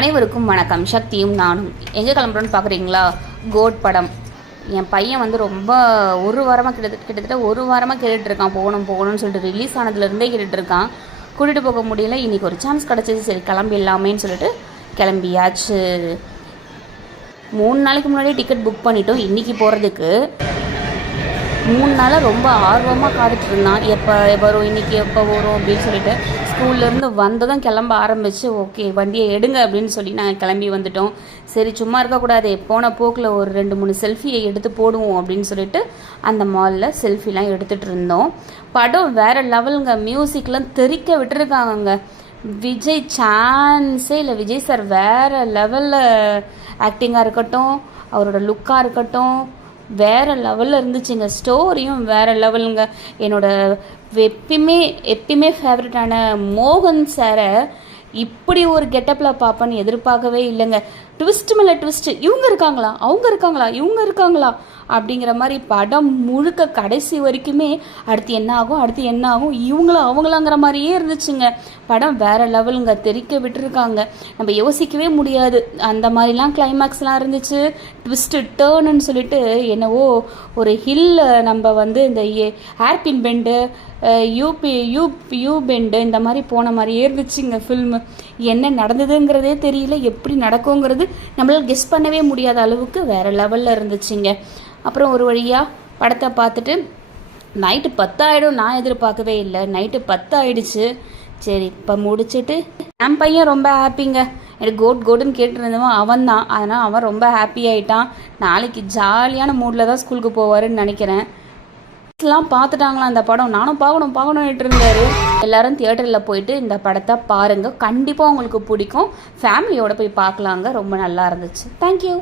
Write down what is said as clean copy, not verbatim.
அனைவருக்கும் வணக்கம். சக்தியும் நானும் எங்கே கிளம்புறோன்னு பார்க்குறீங்களா? கோட் படம். என் பையன் வந்து ரொம்ப ஒரு வாரமாக கிட்டத்தட்ட ஒரு வாரமாக கேட்டுட்ருக்கான், போகணும்னு சொல்லிட்டு. ரிலீஸ் ஆனதுலேருந்தே கேட்டுட்ருக்கான். கூட்டிகிட்டு போக முடியல. இன்றைக்கி ஒரு சான்ஸ் கிடச்சிது, சரி கிளம்பிடலாமேன்னு சொல்லிட்டு கிளம்பியாச்சு. 3 நாளைக்கு முன்னாடியே டிக்கெட் புக் பண்ணிட்டோம் இன்றைக்கி போகிறதுக்கு. 3 நாளாக ரொம்ப ஆர்வமாக காத்துட்டு இருந்தான், எப்போ வரும் இன்றைக்கி, எப்போ வரும் அப்படின்னு சொல்லிட்டு. ஸ்கூல்லேருந்து வந்ததும் கிளம்ப ஆரம்பித்து, ஓகே வண்டியை எடுங்க அப்படின்னு சொல்லி நாங்கள் கிளம்பி வந்துட்டோம். சரி சும்மா இருக்கக்கூடாது, போன போக்கில் ஒரு 2-3 செல்ஃபியை எடுத்து போடுவோம் அப்படின்னு சொல்லிட்டு அந்த மாலில் செல்ஃபிலாம் எடுத்துகிட்டு இருந்தோம். படம் வேறு லெவலுங்க. மியூசிக்லாம் தெறிக்க விட்டுருக்காங்கங்க. விஜய் சான்ஸே இல்லை. விஜய் சார் வேறு லெவலில் ஆக்டிங்காக இருக்கட்டும், அவரோட லுக்காக இருக்கட்டும், வேறு லெவலில் இருந்துச்சுங்க. ஸ்டோரியும் வேறு லெவலுங்க. எப்பயுமே ஃபேவரட்டான மோகன் சாரை இப்படி ஒரு கெட்டப்பில் பார்ப்பேன்னு எதிர்பார்க்கவே இல்லைங்க. ட்விஸ்ட் மேலே ட்விஸ்ட்டு, இவங்க இருக்காங்களா, அவங்க இருக்காங்களா, இவங்க இருக்காங்களா அப்படிங்கிற மாதிரி படம் முழுக்க கடைசி வரைக்குமே அடுத்து என்ன ஆகும், இவங்களும் அவங்களாங்கிற மாதிரியே இருந்துச்சுங்க. படம் வேறு லெவலுங்க. தெறிக்க விட்டுருக்காங்க. நம்ம யோசிக்கவே முடியாது, அந்த மாதிரிலாம் கிளைமேக்ஸ்லாம் இருந்துச்சு. ட்விஸ்ட்டு டேர்னுன்னு சொல்லிட்டு என்னவோ ஒரு ஹில்ல நம்ம வந்து இந்த ஹேர்பின் பெண்டு, யூ பெண்டு இந்த மாதிரி போன மாதிரியே இருந்துச்சுங்க ஃபில்மு. என்ன நடந்ததுங்கிறதே தெரியல, எப்படி நடக்குங்கிறது நம்மளால் கெஸ் பண்ணவே முடியாத அளவுக்கு வேறு லெவலில் இருந்துச்சுங்க. அப்புறம் ஒரு வழியாக படத்தை பார்த்துட்டு நைட்டு 10 ஆகிடும். நான் எதிர்பார்க்கவே இல்லை, நைட்டு 10 ஆகிடுச்சு. சரி இப்போ முடிச்சுட்டு என் பையன் ரொம்ப ஹாப்பிங்க. எனக்கு கோட்டுன்னு கேட்டுருந்தவன் அவன் தான். அதனால் அவன் ரொம்ப ஹாப்பி ஆகிட்டான். நாளைக்கு ஜாலியான மூடில் தான் ஸ்கூலுக்கு போவாருன்னு நினைக்கிறேன். எல்லாம் பார்த்துட்டாங்களாம் அந்த படம். நானும் பார்க்கணும்னுட்டு இருந்தாரு. எல்லாரும் தியேட்டரில் போயிட்டு இந்த படத்தை பாருங்கள், கண்டிப்பாக உங்களுக்கு பிடிக்கும். ஃபேமிலியோடு போய் பார்க்கலாங்க. ரொம்ப நல்லா இருந்துச்சு. தேங்க்யூ.